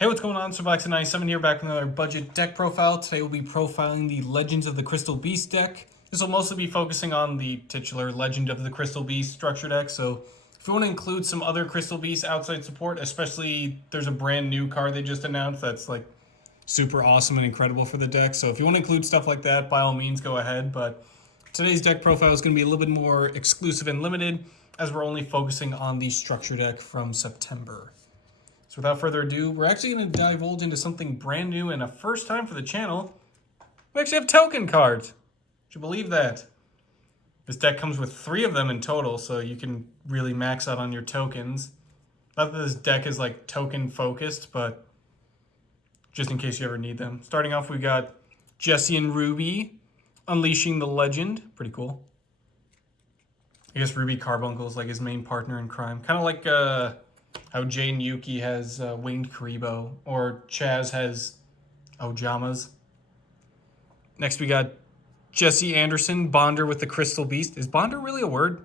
Hey, what's going on? Survivor97 here, back with another budget deck profile. Today we'll be profiling the Legends of the Crystal Beast deck. This will mostly be focusing on the titular Legend of the Crystal Beast structure deck, so if you want to include some other Crystal Beast outside support, especially there's a brand new card they just announced that's like super awesome and incredible for the deck, so if you want to include stuff like that, by all means go ahead, but today's deck profile is going to be a little bit more exclusive and limited, as we're only focusing on the structure deck from September. So without further ado, we're actually going to divulge into something brand new and a first time for the channel. We actually have token cards. Would you believe that? This deck comes with 3 of them in total, so you can really max out on your tokens. Not that this deck is like token focused, but just in case you ever need them. Starting off, we got Jesse and Ruby, Unleashing the Legend. Pretty cool. I guess Ruby Carbuncle is like his main partner in crime. Kind of like how Jay and Yuki has Winged Karibo, or Chaz has Ojamas. Next we got Jesse Anderson, Bonder with the Crystal Beast. Is Bonder really a word?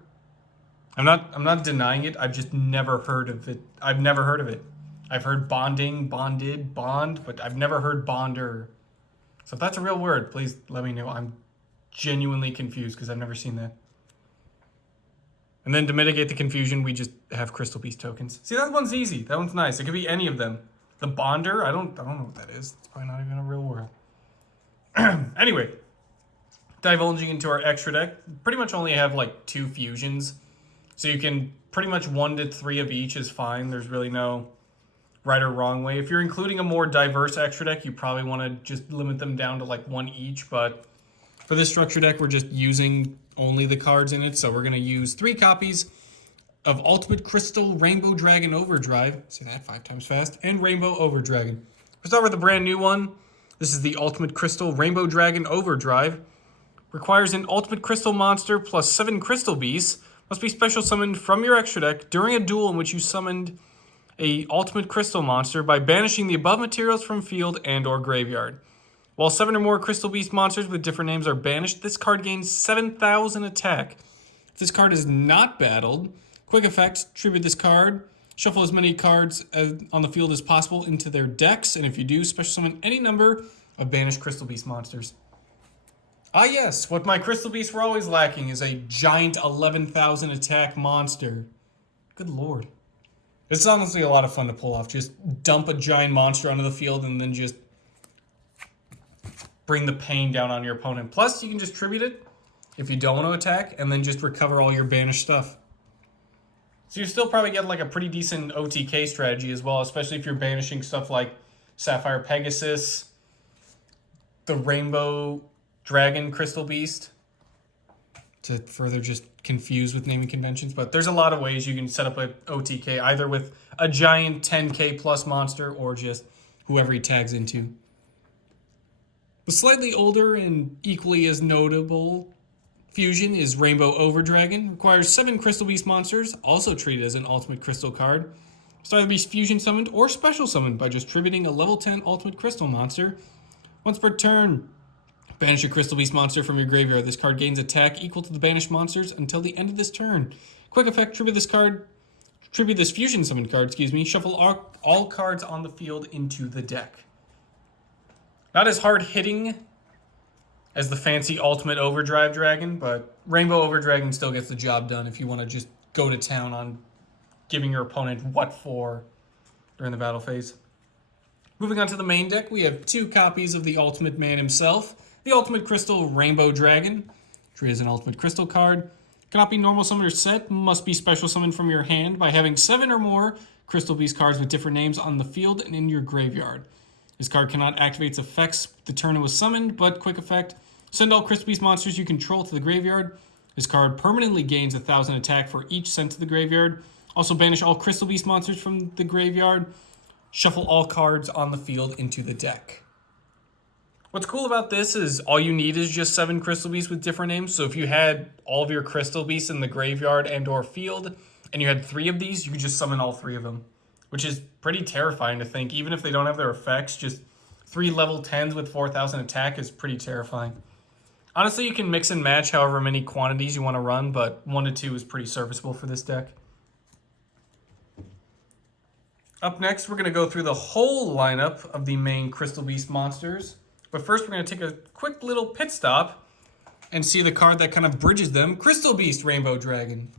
I'm not denying it. I've just never heard of it. I've never heard of it. I've heard bonding, bonded, bond, but I've never heard bonder. So if that's a real word, please let me know. I'm genuinely confused because I've never seen that. And then to mitigate the confusion, we just have Crystal Beast tokens. See, that one's easy. That one's nice. It could be any of them. The Bonder, I don't know what that is. It's probably not even a real word. Anyway, divulging into our extra deck, pretty much only have like 2 fusions. So you can pretty much 1 to 3 of each is fine. There's really no right or wrong way. If you're including a more diverse extra deck, you probably want to just limit them down to like 1 each. But for this structure deck, we're just using only the cards in it, so we're going to use 3 copies of Ultimate Crystal Rainbow Dragon Overdrive, say that 5 times fast, and Rainbow Overdragon. We'll start with a brand new one. This is the Ultimate Crystal Rainbow Dragon Overdrive. Requires an Ultimate Crystal monster plus 7 Crystal Beasts. Must be special summoned from your extra deck during a duel in which you summoned a Ultimate Crystal monster by banishing the above materials from field and or graveyard. While 7 or more Crystal Beast monsters with different names are banished, this card gains 7,000 attack. If this card is not battled, quick effect, tribute this card, shuffle as many cards on the field as possible into their decks, and if you do, special summon any number of banished Crystal Beast monsters. Ah yes, what my Crystal Beasts were always lacking is a giant 11,000 attack monster. Good lord. It's honestly a lot of fun to pull off. Just dump a giant monster onto the field and then just bring the pain down on your opponent. Plus, you can just tribute it if you don't want to attack, and then just recover all your banished stuff. So you still probably get like a pretty decent OTK strategy as well, especially if you're banishing stuff like Sapphire Pegasus, the Rainbow Dragon Crystal Beast, to further just confuse with naming conventions. But there's a lot of ways you can set up an OTK, either with a giant 10k plus monster or just whoever he tags into. The slightly older and equally as notable fusion is Rainbow Overdragon. Requires 7 Crystal Beast monsters, also treated as an Ultimate Crystal card. Must either be fusion summoned or special summoned by just tributing a level 10 Ultimate Crystal monster. Once per turn, banish a Crystal Beast monster from your graveyard. This card gains attack equal to the banished monsters until the end of this turn. Quick effect, tribute this fusion summoned card, shuffle all cards on the field into the deck. Not as hard hitting as the fancy Ultimate Overdrive Dragon, but Rainbow Overdragon still gets the job done if you want to just go to town on giving your opponent what for during the battle phase. Moving on to the main deck, we have 2 copies of the Ultimate Man himself, the Ultimate Crystal Rainbow Dragon. Treated as an Ultimate Crystal card. Cannot be normal summoned or set, must be special summoned from your hand by having 7 or more Crystal Beast cards with different names on the field and in your graveyard. This card cannot activate its effects the turn it was summoned, but quick effect, send all Crystal Beast monsters you control to the graveyard. This card permanently gains 1,000 attack for each sent to the graveyard. Also banish all Crystal Beast monsters from the graveyard. Shuffle all cards on the field into the deck. What's cool about this is all you need is just 7 Crystal Beasts with different names. So if you had all of your Crystal Beasts in the graveyard and or field, and you had 3 of these, you could just summon all 3 of them, which is pretty terrifying to think. Even if they don't have their effects, just 3 level 10s with 4,000 attack is pretty terrifying. Honestly, you can mix and match however many quantities you want to run, but 1 to 2 is pretty serviceable for this deck. Up next, we're going to go through the whole lineup of the main Crystal Beast monsters. But first, we're going to take a quick little pit stop and see the card that kind of bridges them, Crystal Beast Rainbow Dragon.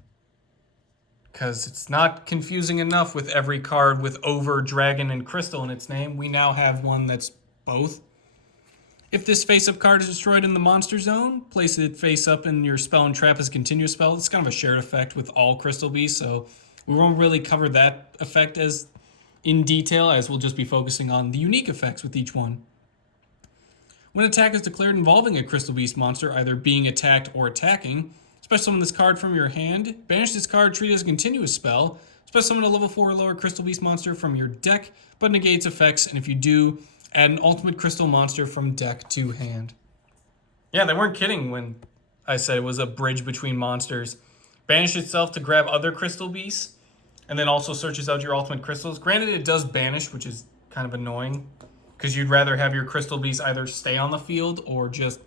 Because it's not confusing enough with every card with over Dragon and Crystal in its name. We now have one that's both. If this face-up card is destroyed in the monster zone, place it face-up in your spell and trap as a continuous spell. It's kind of a shared effect with all Crystal Beasts, so we won't really cover that effect as in detail, as we'll just be focusing on the unique effects with each one. When an attack is declared involving a Crystal Beast monster, either being attacked or attacking, special summon this card from your hand, banish this card, treat it as a continuous spell, special summon a level 4 or lower Crystal Beast monster from your deck, but negates effects, and if you do, add an ultimate crystal monster from deck to hand. Yeah, they weren't kidding when I said it was a bridge between monsters. Banish itself to grab other Crystal Beasts, and then also searches out your ultimate crystals. Granted, it does banish, which is kind of annoying, because you'd rather have your Crystal Beasts either stay on the field or just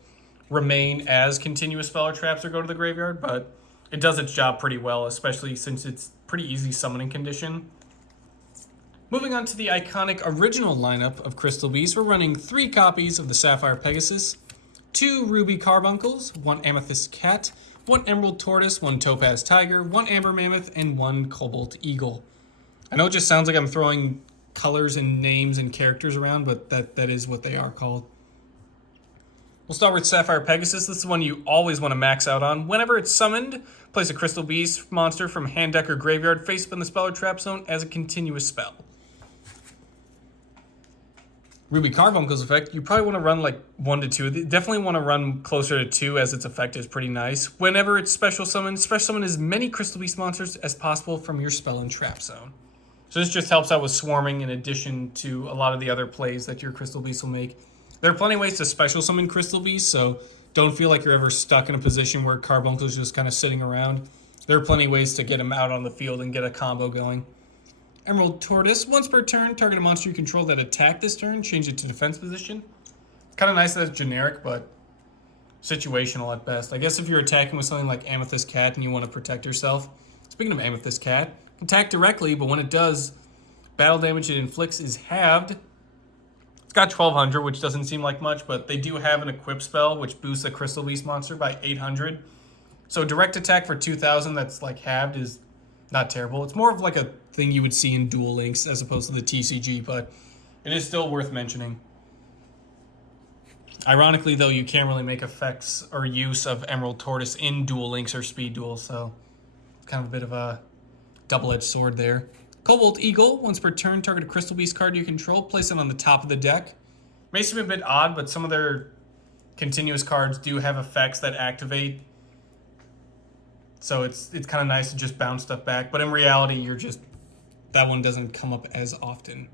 remain as continuous spell or traps or go to the graveyard, but it does its job pretty well, especially since it's pretty easy summoning condition. Moving on to the iconic original lineup of Crystal Beasts, we're running 3 copies of the Sapphire Pegasus, 2 Ruby Carbuncles, 1 Amethyst Cat, 1 Emerald Tortoise, 1 Topaz Tiger, 1 Amber Mammoth, and 1 Cobalt Eagle. I know it just sounds like I'm throwing colors and names and characters around, but that is what they are called. We'll start with Sapphire Pegasus. This is one you always want to max out on. Whenever it's summoned, place a Crystal Beast monster from hand, deck, or graveyard face up in the spell or trap zone as a continuous spell. Ruby Carbuncle's effect, you probably want to run like 1 to 2. Definitely want to run closer to 2 as its effect is pretty nice. Whenever it's special summon as many Crystal Beast monsters as possible from your spell and trap zone. So this just helps out with swarming in addition to a lot of the other plays that your Crystal Beast will make. There are plenty of ways to special summon Crystal Beasts, so don't feel like you're ever stuck in a position where Carbuncle is just kind of sitting around. There are plenty of ways to get him out on the field and get a combo going. Emerald Tortoise, once per turn, target a monster you control that attacked this turn, change it to defense position. It's kind of nice that it's generic, but situational at best. I guess if you're attacking with something like Amethyst Cat and you want to protect yourself. Speaking of Amethyst Cat, attack directly, but when it does, battle damage it inflicts is halved. It's got 1200, which doesn't seem like much, but they do have an equip spell, which boosts a Crystal Beast monster by 800. So direct attack for 2000 that's like halved is not terrible. It's more of like a thing you would see in Duel Links as opposed to the TCG, but it is still worth mentioning. Ironically, though, you can't really make effects or use of Emerald Tortoise in Duel Links or Speed Duel, so it's kind of a bit of a double-edged sword there. Cobalt Eagle, once per turn, target a Crystal Beast card you control, place it on the top of the deck. May seem a bit odd, but some of their continuous cards do have effects that activate, so it's kind of nice to just bounce stuff back, but in reality, that one doesn't come up as often.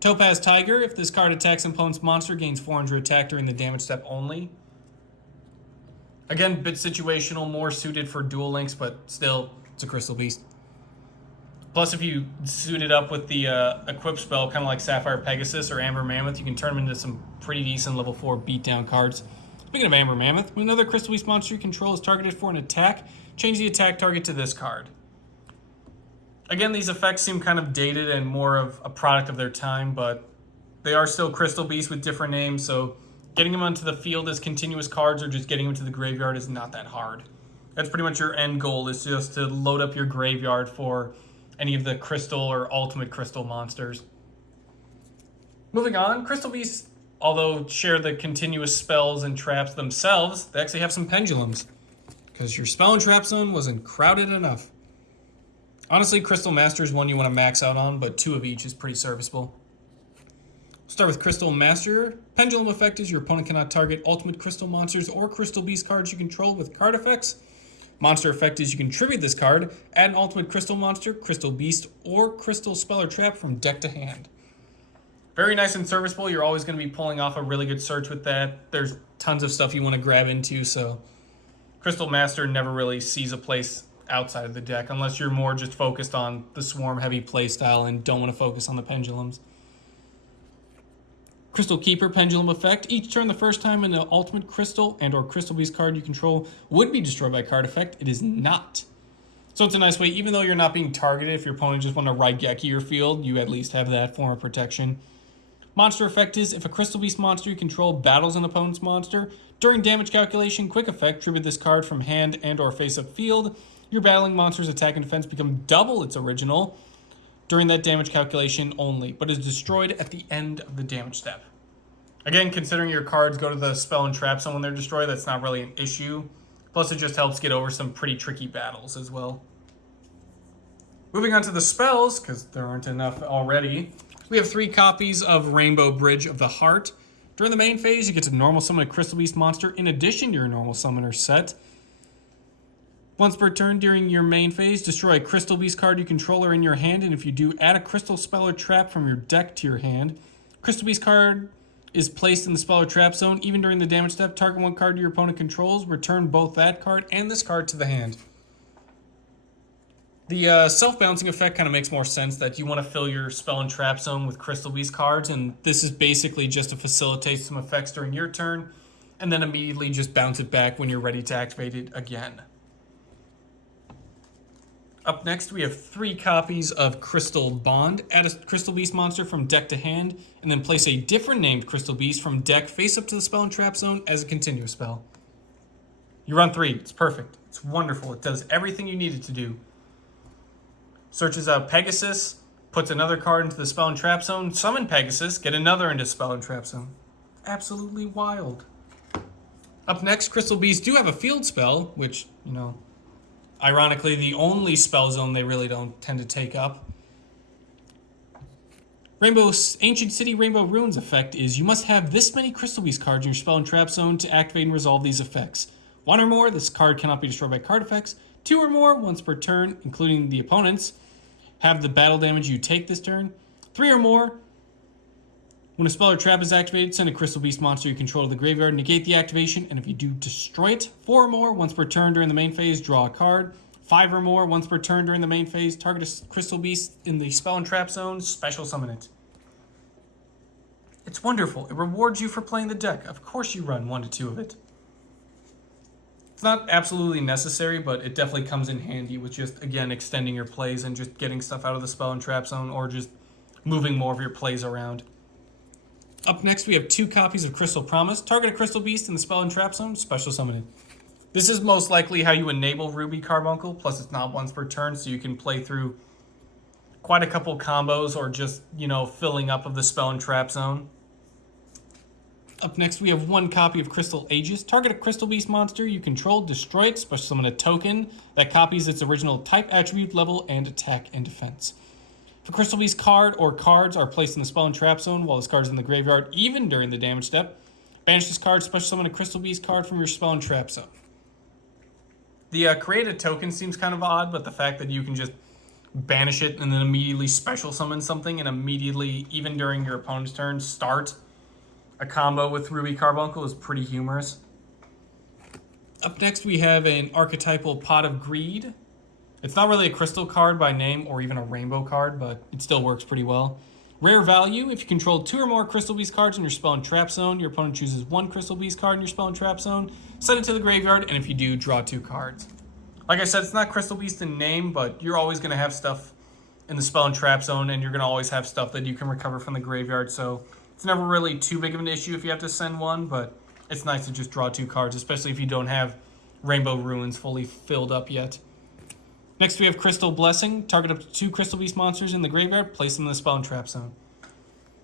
Topaz Tiger, if this card attacks an opponent's monster, gains 400 attack during the damage step only. Again, bit situational, more suited for Duel Links, but still, it's a Crystal Beast. Plus, if you suit it up with the equip spell, kind of like Sapphire Pegasus or Amber Mammoth, you can turn them into some pretty decent level 4 beatdown cards. Speaking of Amber Mammoth, when another Crystal Beast monster you control is targeted for an attack, change the attack target to this card. Again, these effects seem kind of dated and more of a product of their time, but they are still Crystal Beasts with different names, so getting them onto the field as continuous cards or just getting them to the graveyard is not that hard. That's pretty much your end goal, is just to load up your graveyard for any of the crystal or ultimate crystal monsters. Moving on, Crystal Beasts, although share the continuous spells and traps themselves, they actually have some pendulums, because your spell and trap zone wasn't crowded enough. Honestly, Crystal Master is one you want to max out on, but 2 of each is pretty serviceable. Start with Crystal Master. Pendulum effect is your opponent cannot target ultimate crystal monsters or Crystal Beast cards you control with card effects. Monster effect is you can tribute this card, add an ultimate crystal monster, Crystal Beast, or Crystal Spell or Trap from deck to hand. Very nice and serviceable. You're always going to be pulling off a really good search with that. There's tons of stuff you want to grab into, so Crystal Master never really sees a place outside of the deck unless you're more just focused on the swarm heavy playstyle and don't want to focus on the pendulums. Crystal Keeper pendulum effect. Each turn the first time an ultimate crystal and or Crystal Beast card you control would be destroyed by card effect. It is not. So it's a nice way, even though you're not being targeted, if your opponent just want to Raigeki your field, you at least have that form of protection. Monster effect is, if a Crystal Beast monster you control battles an opponent's monster, during damage calculation, quick effect, tribute this card from hand and or face-up field. Your battling monster's attack and defense become double its original during that damage calculation only, but is destroyed at the end of the damage step. Again, considering your cards go to the spell and trap zone when they're destroyed, that's not really an issue. Plus, it just helps get over some pretty tricky battles as well. Moving on to the spells, because there aren't enough already, we have 3 copies of Rainbow Bridge of the Heart. During the main phase, you get to normal summon a Crystal Beast monster in addition to your normal summoner set. Once per turn during your main phase, destroy a Crystal Beast card you control or in your hand, and if you do, add a Crystal Spell or Trap from your deck to your hand. Crystal Beast card is placed in the spell or trap zone. Even during the damage step, target one card your opponent controls, return both that card and this card to the hand. The self-bouncing effect kind of makes more sense, that you want to fill your spell and trap zone with Crystal Beast cards, and this is basically just to facilitate some effects during your turn, and then immediately just bounce it back when you're ready to activate it again. Up next, we have 3 copies of Crystal Bond. Add a Crystal Beast monster from deck to hand, and then place a different named Crystal Beast from deck face up to the spell and trap zone as a continuous spell. You run 3. It's perfect. It's wonderful. It does everything you need it to do. Searches out Pegasus, puts another card into the spell and trap zone, summon Pegasus, get another into spell and trap zone. Absolutely wild. Up next, Crystal Beasts do have a field spell, which, ironically, the only spell zone they really don't tend to take up. Ancient City Rainbow Ruins effect is, you must have this many Crystal Beast cards in your spell and trap zone to activate and resolve these effects. 1 or more, this card cannot be destroyed by card effects. 2 or more, once per turn, including the opponent's, have the battle damage you take this turn. 3 or more, when a spell or trap is activated, send a Crystal Beast monster you control to the graveyard, negate the activation, and if you do, destroy it. 4 or more, once per turn during the main phase, draw a card. 5 or more, once per turn during the main phase, target a Crystal Beast in the spell and trap zone, special summon it. It's wonderful. It rewards you for playing the deck. Of course you run 1 to 2 of it. It's not absolutely necessary, but it definitely comes in handy with just, again, extending your plays and just getting stuff out of the spell and trap zone, or just moving more of your plays around. Up next, we have 2 copies of Crystal Promise. Target a Crystal Beast in the spell and trap zone, special summon it. This is most likely how you enable Ruby Carbuncle, plus it's not once per turn, so you can play through quite a couple combos, or just, filling up of the spell and trap zone. Up next, we have 1 copy of Crystal Aegis. Target a Crystal Beast monster you control, destroy it, special summon a token that copies its original type, attribute, level, and attack and defense. If a Crystal Beast card or cards are placed in the spell and trap zone while this card is in the graveyard, even during the damage step, banish this card, special summon a Crystal Beast card from your spell and trap zone. The create a token seems kind of odd, but the fact that you can just banish it and then immediately special summon something and immediately, even during your opponent's turn, start a combo with Ruby Carbuncle is pretty humorous. Up next, we have an archetypal Pot of Greed. It's not really a crystal card by name or even a rainbow card, but it still works pretty well. Rare value, if you control 2 or more Crystal Beast cards in your spell and trap zone, your opponent chooses 1 Crystal Beast card in your spell and trap zone, send it to the graveyard, and if you do, draw 2 cards. Like I said, it's not Crystal Beast in name, but you're always going to have stuff in the spell and trap zone, and you're going to always have stuff that you can recover from the graveyard, so it's never really too big of an issue if you have to send 1, but it's nice to just draw 2 cards, especially if you don't have Rainbow Ruins fully filled up yet. Next, we have Crystal Blessing. Target up to 2 Crystal Beast monsters in the graveyard, place them in the spell and trap zone.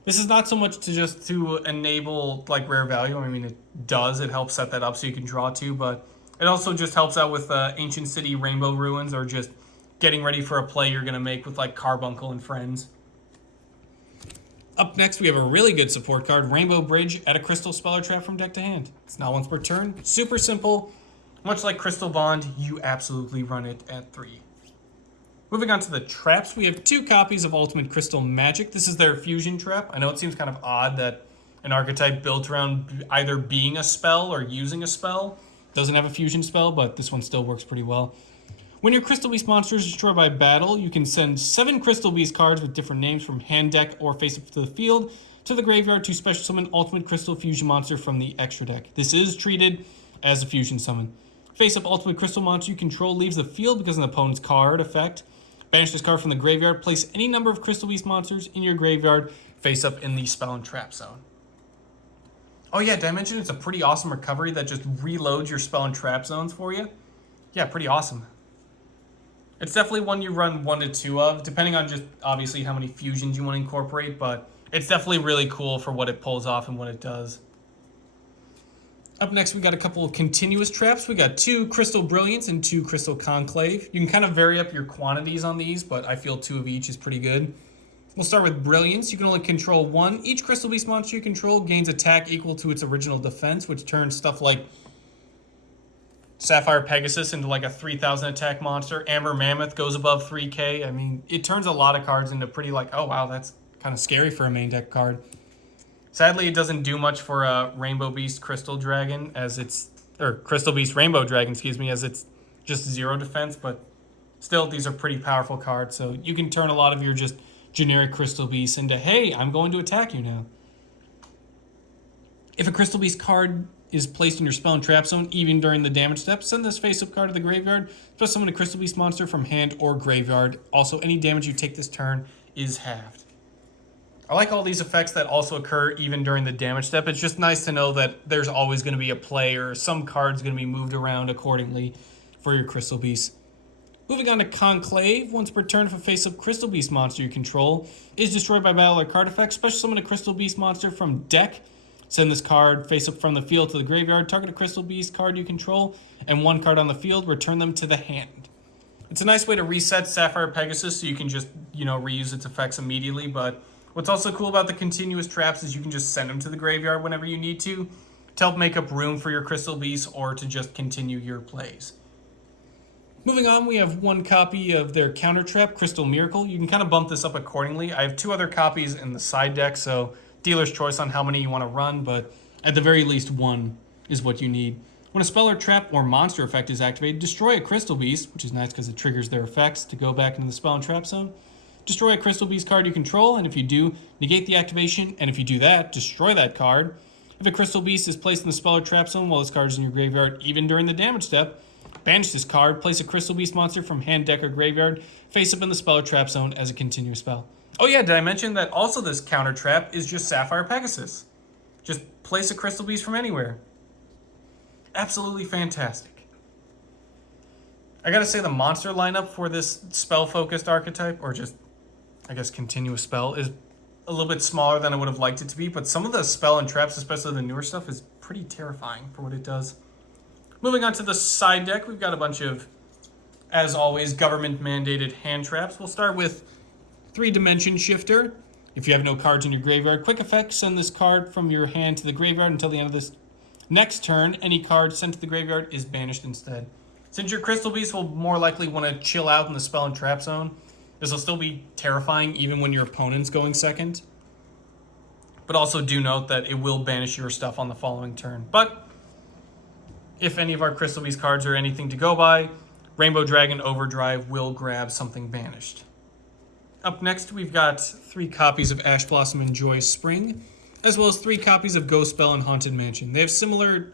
This is not so much to enable like rare value. I mean, it does. It helps set that up so you can draw 2, but it also just helps out with Ancient City Rainbow Ruins, or just getting ready for a play you're going to make with like Carbuncle and friends. Up next, we have a really good support card, Rainbow Bridge. Add a Crystal Spell or Trap from deck to hand. It's not once per turn. Super simple. Much like Crystal Bond, you absolutely run it at 3. Moving on to the traps, we have 2 copies of Ultimate Crystal Magic. This is their fusion trap. I know it seems kind of odd that an archetype built around either being a spell or using a spell doesn't have a fusion spell, but this one still works pretty well. When your Crystal Beast monster is destroyed by battle, you can send 7 Crystal Beast cards with different names from hand deck or face up to the field to the graveyard to special summon Ultimate Crystal Fusion monster from the extra deck. This is treated as a fusion summon. Face-up ultimate crystal monster you control leaves the field because of an opponent's card effect. Banish this card from the graveyard. Place any number of Crystal Beast monsters in your graveyard face-up in the spell and trap zone. Oh yeah, did I mention it's a pretty awesome recovery that just reloads your spell and trap zones for you? Yeah, pretty awesome. It's definitely one you run 1 to 2 of, depending on just obviously how many fusions you want to incorporate, but it's definitely really cool for what it pulls off and what it does. Up next, we got a couple of continuous traps. We got 2 Crystal Brilliance and 2 Crystal Conclave. You can kind of vary up your quantities on these, but I feel 2 of each is pretty good. We'll start with Brilliance. You can only control 1. Each Crystal Beast monster you control gains attack equal to its original defense, which turns stuff like Sapphire Pegasus into like a 3,000 attack monster. Amber Mammoth goes above 3k. I mean, it turns a lot of cards into pretty like, oh wow, that's kind of scary for a main deck card. Sadly, it doesn't do much for a Rainbow Beast Crystal Dragon Crystal Beast Rainbow Dragon, as it's just 0 defense, but still, these are pretty powerful cards, so you can turn a lot of your just generic Crystal Beasts into, hey, I'm going to attack you now. If a Crystal Beast card is placed in your spell and trap zone, even during the damage step, send this face-up card to the graveyard. Plus summon a Crystal Beast monster from hand or graveyard. Also, any damage you take this turn is halved. I like all these effects that also occur even during the damage step. It's just nice to know that there's always going to be a play or some card's going to be moved around accordingly for your Crystal Beast. Moving on to Conclave. Once per turn, if a face-up Crystal Beast monster you control is destroyed by battle or card effect, special summon a Crystal Beast monster from deck. Send this card face-up from the field to the graveyard. Target a Crystal Beast card you control and 1 card on the field. Return them to the hand. It's a nice way to reset Sapphire Pegasus so you can just, reuse its effects immediately, but what's also cool about the continuous traps is you can just send them to the graveyard whenever you need to help make up room for your Crystal Beasts or to just continue your plays. Moving on, we have 1 copy of their counter trap, Crystal Miracle. You can kind of bump this up accordingly. I have 2 other copies in the side deck, so dealer's choice on how many you want to run, but at the very least 1 is what you need. When a spell or trap or monster effect is activated, destroy a Crystal Beast, which is nice because it triggers their effects to go back into the spell and trap zone. Destroy a Crystal Beast card you control, and if you do, negate the activation, and if you do that, destroy that card. If a Crystal Beast is placed in the spell or trap zone while this card is in your graveyard, even during the damage step, banish this card, place a Crystal Beast monster from hand, deck, or graveyard, face up in the spell or trap zone as a continuous spell. Oh yeah, did I mention that also this counter trap is just Sapphire Pegasus? Just place a Crystal Beast from anywhere. Absolutely fantastic. I gotta say the monster lineup for this spell-focused archetype, or just, I guess, continuous spell, is a little bit smaller than I would have liked it to be, but some of the spell and traps, especially the newer stuff, is pretty terrifying for what it does. Moving on to the side deck, we've got a bunch of, as always, government-mandated hand traps. We'll start with 3-Dimension Shifter. If you have no cards in your graveyard, quick effect, send this card from your hand to the graveyard until the end of this next turn. Any card sent to the graveyard is banished instead. Since your Crystal Beast will more likely want to chill out in the spell and trap zone, this will still be terrifying even when your opponent's going second. But also do note that it will banish your stuff on the following turn. But if any of our Crystal Beast cards are anything to go by, Rainbow Dragon Overdrive will grab something banished. Up next, we've got 3 copies of Ash Blossom and Joyous Spring, as well as 3 copies of Ghost Spell and Haunted Mansion. They have similar...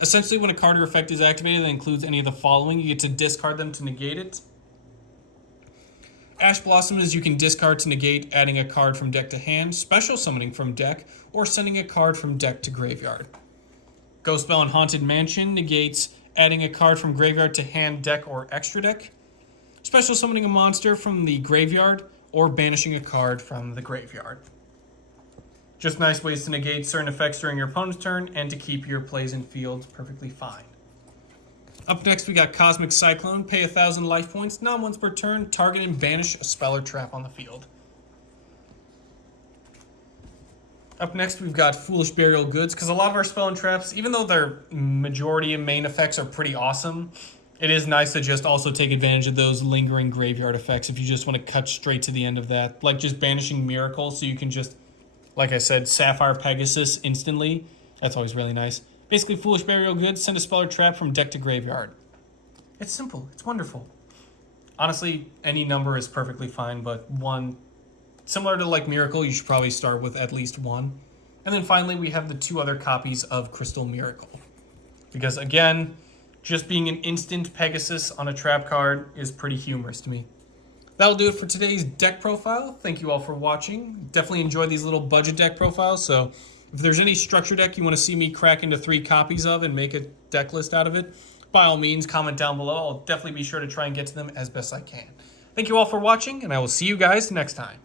Essentially, when a card or effect is activated that includes any of the following, you get to discard them to negate it. Ash Blossom is you can discard to negate adding a card from deck to hand, special summoning from deck, or sending a card from deck to graveyard. Ghost Spell and Haunted Mansion negates adding a card from graveyard to hand, deck, or extra deck. Special summoning a monster from the graveyard, or banishing a card from the graveyard. Just nice ways to negate certain effects during your opponent's turn and to keep your plays in field perfectly fine. Up next, we got Cosmic Cyclone. Pay 1,000 life points, not once per turn. Target and banish a spell or trap on the field. Up next, we've got Foolish Burial Goods, because a lot of our spell and traps, even though their majority and main effects are pretty awesome, it is nice to just also take advantage of those lingering graveyard effects if you just want to cut straight to the end of that. Like just banishing Miracle, so you can just, like I said, Sapphire Pegasus instantly. That's always really nice. Basically, Foolish Burial Goods, send a spell or trap from deck to graveyard. It's simple. It's wonderful. Honestly, any number is perfectly fine, but 1, similar to like Miracle, you should probably start with at least 1. And then finally, we have the 2 other copies of Crystal Miracle. Because again, just being an instant Pegasus on a trap card is pretty humorous to me. That'll do it for today's deck profile. Thank you all for watching. Definitely enjoy these little budget deck profiles. So if there's any structure deck you want to see me crack into 3 copies of and make a deck list out of it, by all means, comment down below. I'll definitely be sure to try and get to them as best I can. Thank you all for watching, and I will see you guys next time.